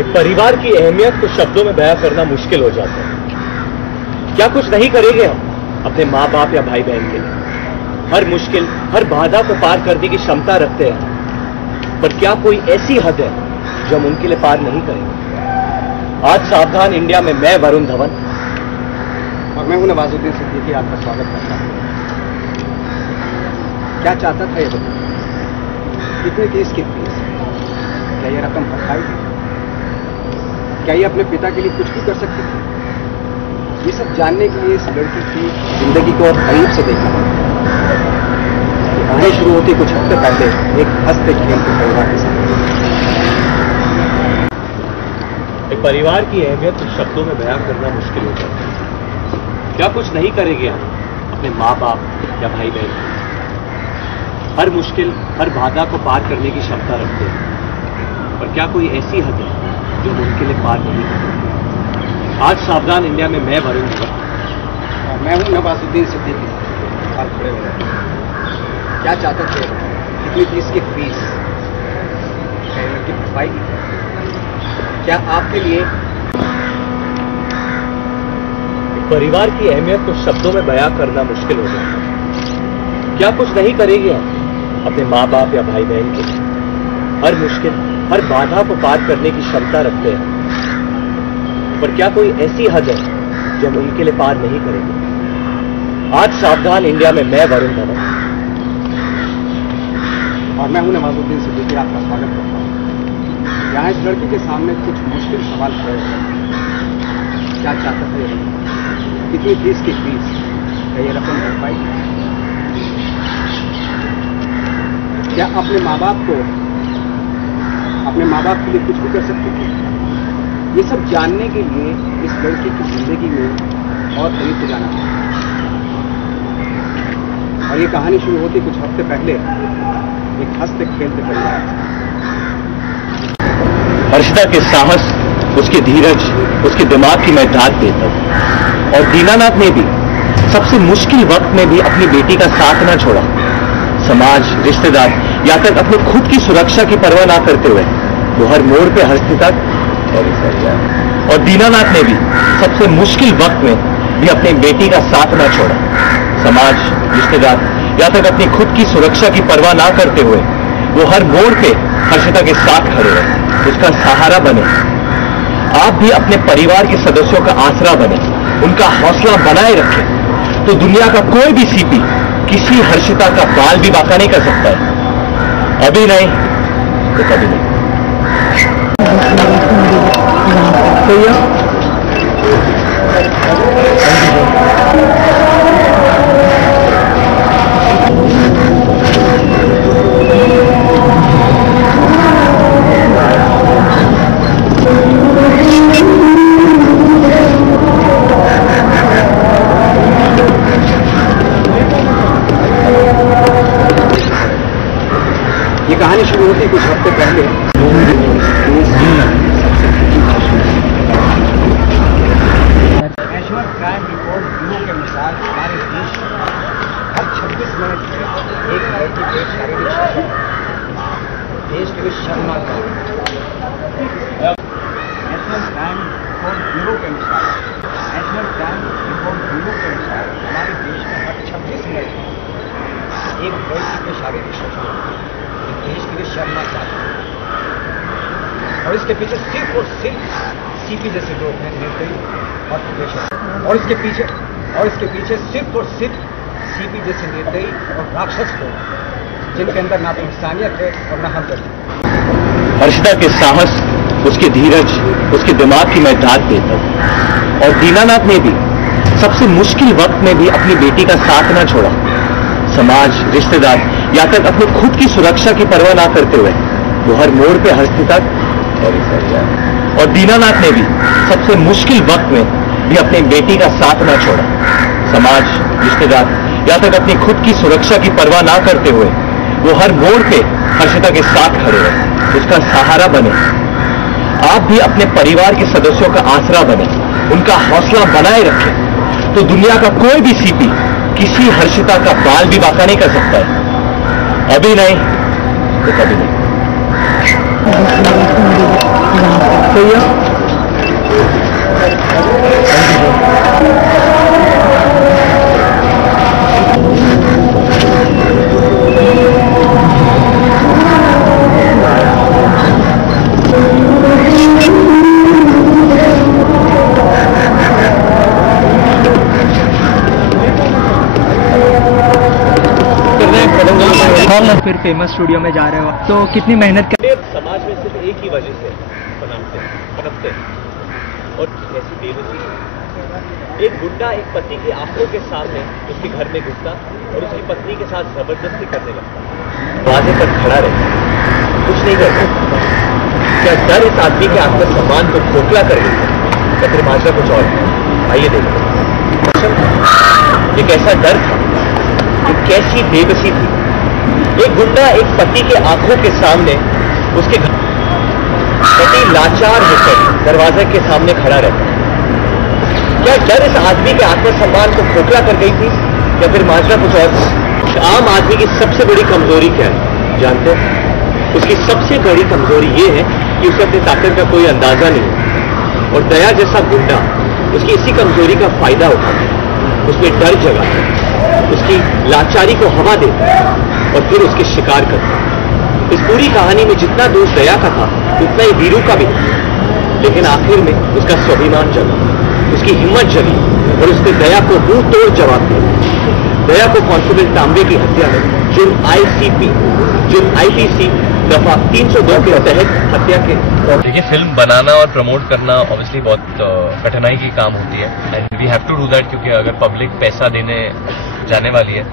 एक परिवार की अहमियत को शब्दों में बयां करना मुश्किल हो जाता है। क्या कुछ नहीं करेंगे हम अपने माँ बाप या भाई बहन के लिए? हर मुश्किल, हर बाधा को पार करने की क्षमता रखते हैं, पर क्या कोई ऐसी हद है जो हम उनके लिए पार नहीं करेंगे? आज सावधान इंडिया में मैं वरुण धवन और मैं हूं नवाजुद्दीन सिद्दीकी आपका स्वागत करता हूं। क्या चाहता था ये बताइए? कितने थी इसकी फीस? क्या ये रकम भर पाएगी? क्या ये अपने पिता के लिए कुछ भी कर सकती थी? ये सब जानने के लिए इस लड़की की जिंदगी को करीब से देखना पड़ता। कहानी शुरू होती कुछ हफ्ते पहले एक हंसते खेलते परिवार के साथ। एक परिवार की अहमियत को शब्दों में बयां करना मुश्किल हो जाता है। क्या कुछ नहीं करेंगे हम अपने माँ बाप या भाई बहन के लिए? हर मुश्किल, हर बाधा को पार करने की क्षमता रखते हैं, पर क्या कोई ऐसी हद है जो हम उनके लिए पार नहीं करते? आज सावधान इंडिया में मैं वरुण धवन और मैं हूं नवाजुद्दीन सिद्दीकी। आप खड़े हो गए। क्या चाहते थे? कितनी थी इसकी फीस? क्या ये लड़की भर पाएगी? क्या आपके लिए परिवार की अहमियत को शब्दों में बयां करना मुश्किल हो जाता है। क्या कुछ नहीं करेंगे हम अपने माँ बाप या भाई बहन के लिए? हर मुश्किल, हर बाधा को पार करने की क्षमता रखते हैं, पर क्या कोई ऐसी हद है जो हम उनके लिए पार नहीं करेंगे? आज सावधान इंडिया में मैं वरुण धवन और मैं हूं नवाजुद्दीन सिद्दीकी आपका स्वागत करता हूं। यहाँ इस लड़की के सामने कुछ मुश्किल सवाल खड़े हैं। क्या चाहता था ये? कितनी थी इसकी फीस? क्या ये रकम भर पाएगी? क्या अपने माँ बाप के लिए कुछ भी कर सकती थी? ये सब जानने के लिए इस लड़की की जिंदगी में और करीब से जाना चाहिए। और ये कहानी शुरू होती कुछ हफ्ते पहले एक हंसते खेलते परिवार। हर्षिता के साहस, उसके धीरज, उसके दिमाग की मैं दाद देता हूं। और दीनानाथ ने भी सबसे मुश्किल वक्त में भी अपनी बेटी का साथ न छोड़ा। समाज, रिश्तेदार, या तक अपने खुद की सुरक्षा की परवाह ना करते हुए वो हर मोड़ पे हंसता। और दीनानाथ ने भी सबसे मुश्किल वक्त में भी अपनी बेटी का साथ ना छोड़ा। समाज, रिश्तेदार, या तक अपनी खुद की सुरक्षा की परवाह ना करते हुए वो हर मोड़ पे हर्षिता के साथ खड़े रहे, उसका सहारा बने। आप भी अपने परिवार के सदस्यों का आसरा बने, उनका हौसला बनाए रखें, तो दुनिया का कोई भी सीपी किसी हर्षिता का बाल भी बांका नहीं कर सकता है। अभी नहीं तो कभी नहीं। ये कहानी शुरू होती कुछ हफ्ते पहले नेशनल क्राइम रिपोर्ट ब्यूरो के अनुसार हमारे देश में हर 26 मिनट में एक लड़की के शारीरिक शोषण देश के लिए शर्मनाक है। नेशनल क्राइम रिपोर्ट ब्यूरो के अनुसार हमारे देश में हर 26 मिनट में एक लड़की के शारीरिक शोषण देश के लिए शर्मनाक बात है। और इसके पीछे सिर्फ और सिर्फ सीपी जैसे लोग हैं, निर्दयी और प्रोफेशनल। और इसके पीछे सिर्फ और सिर्फ सीपी जैसे निर्दयी और राक्षस लोग हैं, जिनके अंदर ना तो इंसानियत है और ना हमदर्दी। हर्षिता के साहस, उसके धीरज, उसके दिमाग की मैं दाद देता हूं। और दीनानाथ ने भी सबसे मुश्किल वक्त में भी अपनी बेटी का साथ ना छोड़ा। समाज, रिश्तेदार, या तक अपने खुद की सुरक्षा की परवाह ना करते हुए वो हर मोड़ पे हंसता। और दीनानाथ ने भी सबसे मुश्किल वक्त में भी अपनी बेटी का साथ ना छोड़ा। समाज, रिश्तेदार, या तक अपनी खुद की सुरक्षा की परवाह ना करते हुए वो हर मोड़ पे हर्षिता के साथ खड़े रहे, उसका सहारा बने। आप भी अपने परिवार के सदस्यों का आसरा बने, उनका हौसला बनाए रखें, तो दुनिया का कोई भी सीपी किसी हर्षिता का बाल भी बांका नहीं कर सकता है। अभी नहीं तो कभी नहीं। सही है। फिर फेमस स्टूडियो में जा रहे हो तो कितनी मेहनत कर। समाज में सिर्फ एक ही वजह से पनपते हैं और ऐसी बेबसी। एक गुंडा एक पति की आंखों के सामने उसके घर में घुसता और उसकी पत्नी के साथ जबरदस्ती करने लगता, दरवाजे पर खड़ा रहता, कुछ नहीं करता। क्या डर इस आदमी के आत्मसम्मान को खोखला कर देता या फिर माजरा कुछ और? आइए देखो ये कैसा डर था, ये कैसी बेबसी थी। एक गुंडा एक पति के आंखों के सामने उसके पति लाचार होकर दरवाजे के सामने खड़ा रहता। क्या डर इस आदमी के आत्मसम्मान को खोखला कर गई थी या फिर माजरा कुछ और? आम आदमी की सबसे बड़ी कमजोरी क्या है जानते हैं? उसकी सबसे बड़ी कमजोरी ये है कि उसे अपनी ताकत का कोई अंदाजा नहीं है और दया जैसा गुंडा उसकी इसी कमजोरी का फायदा उठाता है, उसमें डर जगाता है, उसकी लाचारी को हवा देता है और फिर उसके शिकार करता है। इस पूरी कहानी में जितना दोष दया का था उतना ही वीरू का भी था, लेकिन आखिर में उसका स्वाभिमान जगा, उसकी हिम्मत जगी और उसने दया को मुंह तोड़ जवाब दिया। दया को कांस्टेबल तांबे की हत्या में जुर्म आईपीसी दफा 302 के तहत हत्या के। देखिए, फिल्म बनाना और प्रमोट करना ऑब्वियसली बहुत कठिनाई की काम होती है and we have to do that, क्योंकि अगर पब्लिक पैसा देने जाने वाली है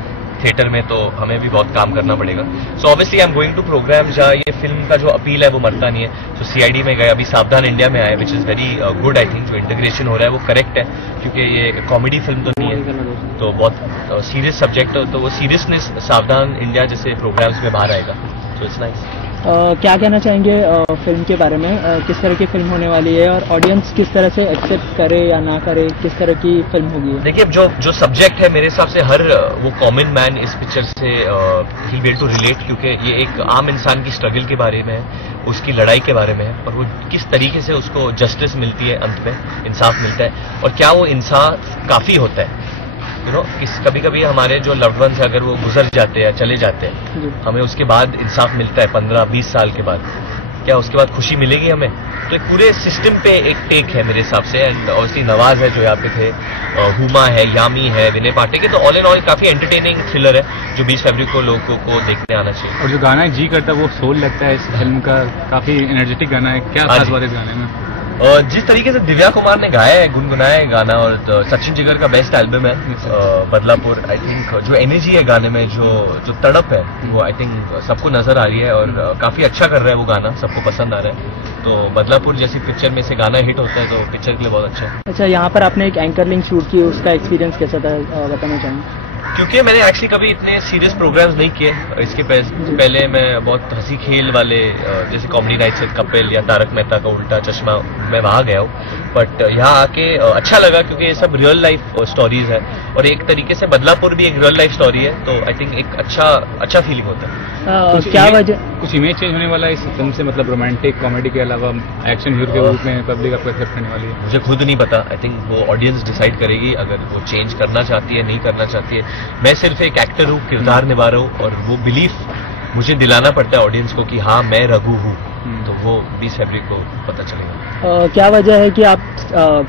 थिएटर में तो हमें भी बहुत काम करना पड़ेगा। So obviously I am going to program जहाँ ये फिल्म का जो अपील है वो मरता नहीं है। तो सीआईडी में गए, अभी सावधान इंडिया में आए, which is very good. I think जो इंटीग्रेशन हो रहा है वो करेक्ट है, क्योंकि ये कॉमेडी फिल्म तो नहीं है, तो बहुत सीरियस सब्जेक्ट है, तो वो सीरियसनेस सावधान इंडिया जैसे प्रोग्राम्स में बाहर आएगा। So it's nice. क्या कहना चाहेंगे फिल्म के बारे में? किस तरह की फिल्म होने वाली है और ऑडियंस किस तरह से एक्सेप्ट करे या ना करे, किस तरह की फिल्म होगी? देखिए, जो सब्जेक्ट है मेरे हिसाब से हर वो कॉमन मैन इस पिक्चर से ही विल टू रिलेट, क्योंकि ये एक आम इंसान की स्ट्रगल के बारे में है, उसकी लड़ाई के बारे में है और वो किस तरीके से उसको जस्टिस मिलती है, अंत में इंसाफ मिलता है और क्या वो इंसाफ काफ़ी होता है। कभी कभी हमारे जो लव्ड वंस है अगर वो गुजर जाते हैं, चले जाते हैं, हमें उसके बाद इंसाफ मिलता है 15-20 साल के बाद, क्या उसके बाद खुशी मिलेगी हमें? तो एक पूरे सिस्टम पे एक टेक है मेरे हिसाब से। एंड ऑब्वियसली नवाज है जो यहाँ पे थे, हुमा है, यामी है, विनय पांडे के, तो ऑल इन ऑल काफी एंटरटेनिंग थ्रिलर है जो 20 फरवरी को लोगों को देखने आना चाहिए। और जो गाना जी करता है वो सोल लगता है इस फिल्म का, काफी एनर्जेटिक गाना है। क्या खास बात है इस गाने में? जिस तरीके से दिव्या कुमार ने गाया है, गुनगुनाया है गाना, और सचिन जिगर का बेस्ट एल्बम है बदलापुर। आई थिंक जो एनर्जी है गाने में, जो तड़प है, वो आई थिंक सबको नजर आ रही है और काफी अच्छा कर रहा है वो गाना, सबको पसंद आ रहा है। तो बदलापुर जैसी पिक्चर में से गाना हिट होता है तो पिक्चर के लिए बहुत अच्छा है। अच्छा, यहाँ पर आपने एक एंकर लिंक शूट की, उसका एक्सपीरियंस कैसा था बताना चाहेंगे? क्योंकि मैंने एक्चुअली कभी इतने सीरियस प्रोग्राम्स नहीं किए। इसके पहले मैं बहुत हंसी खेल वाले जैसे कॉमेडी नाइट्स विद कपिल या तारक मेहता का उल्टा चश्मा, मैं वहां गया हूँ। बट यहाँ आके अच्छा लगा क्योंकि ये सब रियल लाइफ स्टोरीज है और एक तरीके से बदलापुर भी एक रियल लाइफ स्टोरी है, तो आई थिंक एक अच्छा फीलिंग होता है। क्या वजह? कुछ इमेज चेंज होने वाला है इस फिल्म से, मतलब रोमांटिक कॉमेडी के अलावा एक्शन हीरो के रूप में पब्लिक आपको एक्सेप्ट करने वाली है? मुझे खुद नहीं पता, आई थिंक वो ऑडियंस डिसाइड करेगी अगर वो चेंज करना चाहती है, नहीं करना चाहती है। मैं सिर्फ एक एक्टर हूँ, किरदार निभा रहा हूँ और वो बिलीफ मुझे दिलाना पड़ता है ऑडियंस को कि हाँ मैं रघु हूँ, तो वो 20 फरवरी को पता चलेगा। क्या वजह है कि आप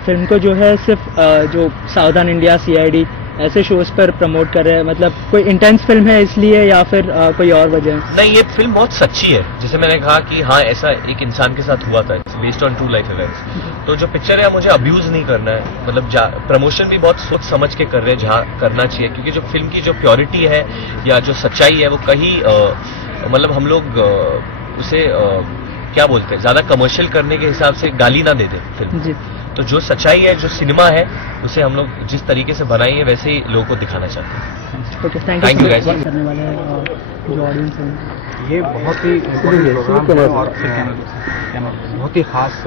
फिल्म को जो है सिर्फ जो सावधान इंडिया, सीआईडी ऐसे शोज पर प्रमोट कर रहे हैं? मतलब कोई इंटेंस फिल्म है इसलिए या फिर कोई और वजह है? नहीं, ये फिल्म बहुत सच्ची है। जैसे मैंने कहा कि हाँ ऐसा एक इंसान के साथ हुआ था, based on true life events. तो जो पिक्चर है मुझे अब्यूज नहीं करना है, मतलब प्रमोशन भी बहुत सोच समझ के कर रहे हैं जहाँ करना चाहिए, क्योंकि जो फिल्म की जो प्योरिटी है या जो सच्चाई है वो कहीं मतलब हम लोग उसे क्या बोलते हैं, ज्यादा कमर्शियल करने के हिसाब से गाली ना दे दे फिल्म। तो जो सच्चाई है, जो सिनेमा है, उसे हम लोग जिस तरीके से बनाई है वैसे ही लोगों को दिखाना चाहते हैं। Okay, thank you. करने वाले जो ऑडियंस है, ये बहुत ही प्रोग्राम है और बहुत ही खास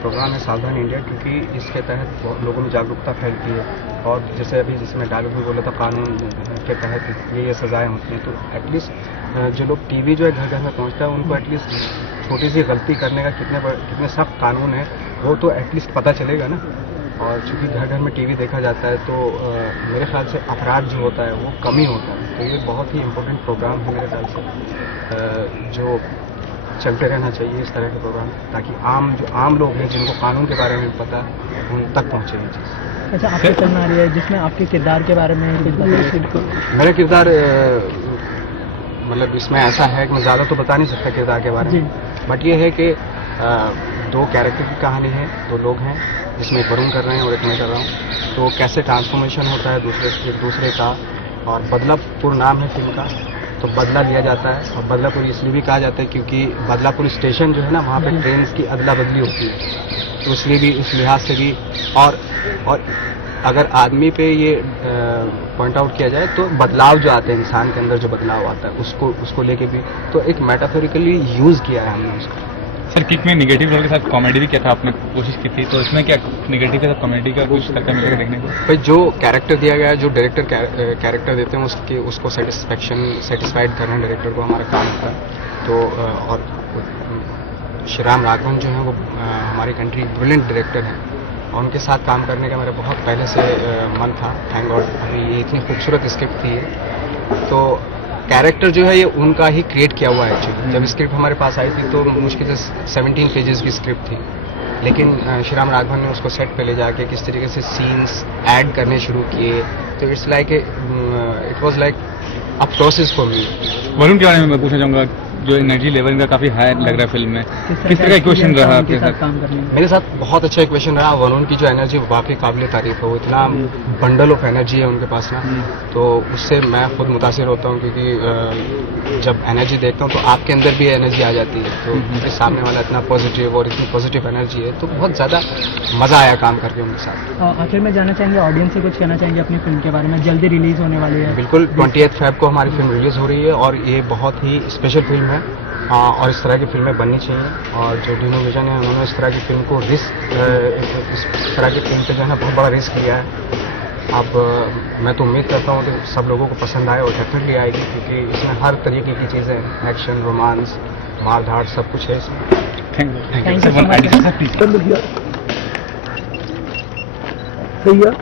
प्रोग्राम है सावधान इंडिया, क्योंकि इसके तहत लोगों में जागरूकता फैलती है। और जैसे अभी जिसमें डायलॉग भी बोला था, कानून के तहत ये सजाएं होती हैं, तो एटलीस्ट जो लोग टीवी जो है घर घर में पहुंचता है उनको एटलीस्ट छोटी सी गलती करने का कितने सख्त कानून है वो तो एटलीस्ट पता चलेगा ना। और चूंकि घर घर में टीवी देखा जाता है तो मेरे ख्याल से अपराध जो होता है वो कम ही होता है। तो ये बहुत ही इम्पोर्टेंट प्रोग्राम है मेरे ख्याल से, जो चलते रहना चाहिए इस तरह के प्रोग्राम, ताकि आम लोग हैं जिनको कानून के बारे में पता उन तक पहुँचे ये चीज़। अच्छा, आपकी फिल्म आ रही है जिसमें आपके किरदार के बारे में कुछ बताइए। मेरा किरदार मतलब इसमें ऐसा है कि मैं ज़्यादा तो बता नहीं सकता किरदार के बारे में, बट ये है कि 2 कैरेक्टर की कहानी है, 2 लोग हैं जिसमें एक वरुण कर रहे हैं और एक मैं कर रहा हूँ। तो कैसे ट्रांसफॉर्मेशन होता है दूसरे का, और बदलापुर नाम है फिल्म का, तो बदला लिया जाता है। और बदलापुर इसलिए भी कहा जाता है क्योंकि बदलापुर स्टेशन जो है ना वहाँ पे ट्रेन की अदला बदली होती है, तो इसलिए भी इस लिहाज से भी। और अगर आदमी पे ये पॉइंट आउट किया जाए तो बदलाव जो आते हैं इंसान के अंदर, जो बदलाव आता है उसको लेके भी तो एक मेटाफोरिकली यूज किया है हमने उसको। सर किक में निगेटिव रोल के साथ कॉमेडी भी किया था आपने, कोशिश की थी, तो इसमें क्या निगेटिव के साथ कॉमेडी का कुछ करके मिलेगा देखने को? भाई जो कैरेक्टर दिया गया है, जो डायरेक्टर कैरेक्टर देते हैं उसको सेटिस्फाइड करना डायरेक्टर को हमारा काम होता है। तो और श्रीराम राघवन जो है वो हमारी कंट्री ब्रिलियंट डायरेक्टर हैं, और उनके साथ काम करने का मेरा बहुत पहले से मन था। थैंक गॉड अभी ये इतनी खूबसूरत स्क्रिप्ट थी। तो कैरेक्टर जो है ये उनका ही क्रिएट किया हुआ है एक्चुअली। जब स्क्रिप्ट हमारे पास आई थी तो मुश्किल से 17 पेजेस की स्क्रिप्ट थी, लेकिन श्रीराम राघवन ने उसको सेट पे ले जाके किस तरीके से सीन्स ऐड करने शुरू किए, तो it's like it was like a process for me. Varun के बारे में मैं पूछना चाहूंगा, जो एनर्जी लेवल इनका काफी हाई लग रहा है फिल्म में, किस तरह का इक्वेशन रहा आपके साथ काम करने में? मेरे साथ बहुत अच्छा इक्वेशन रहा। वरुण की जो एनर्जी वाकई काबिल तारीफ है, वो इतना बंडल ऑफ एनर्जी है उनके पास ना, तो उससे मैं खुद मुतासिर होता हूँ, क्योंकि जब एनर्जी देखता हूँ तो आपके अंदर भी एनर्जी आ जाती है। तो उनके सामने वाला इतना पॉजिटिव और इतनी पॉजिटिव एनर्जी है, तो बहुत ज़्यादा मज़ा आया काम करके उनके साथ। आखिर में जाना चाहेंगे ऑडियंस से कुछ कहना चाहेंगे अपनी फिल्म के बारे में? जल्दी रिलीज होने वाली है। बिल्कुल 28 फेब को हमारी फिल्म रिलीज हो रही है, और ये बहुत ही स्पेशल फिल्म है। और इस तरह की फिल्में बननी चाहिए, और जो डिनो विजन है उन्होंने इस तरह की फिल्म को इस तरह की फिल्म पे जो है ना बहुत बड़ा रिस्क लिया है। अब मैं तो उम्मीद करता हूँ कि सब लोगों को पसंद आए, और डेफिनेटली आएगी, क्योंकि इसमें हर तरीके की चीज़ें, एक्शन, रोमांस, मार-धाड़ सब कुछ है इसमें। Thank you so much.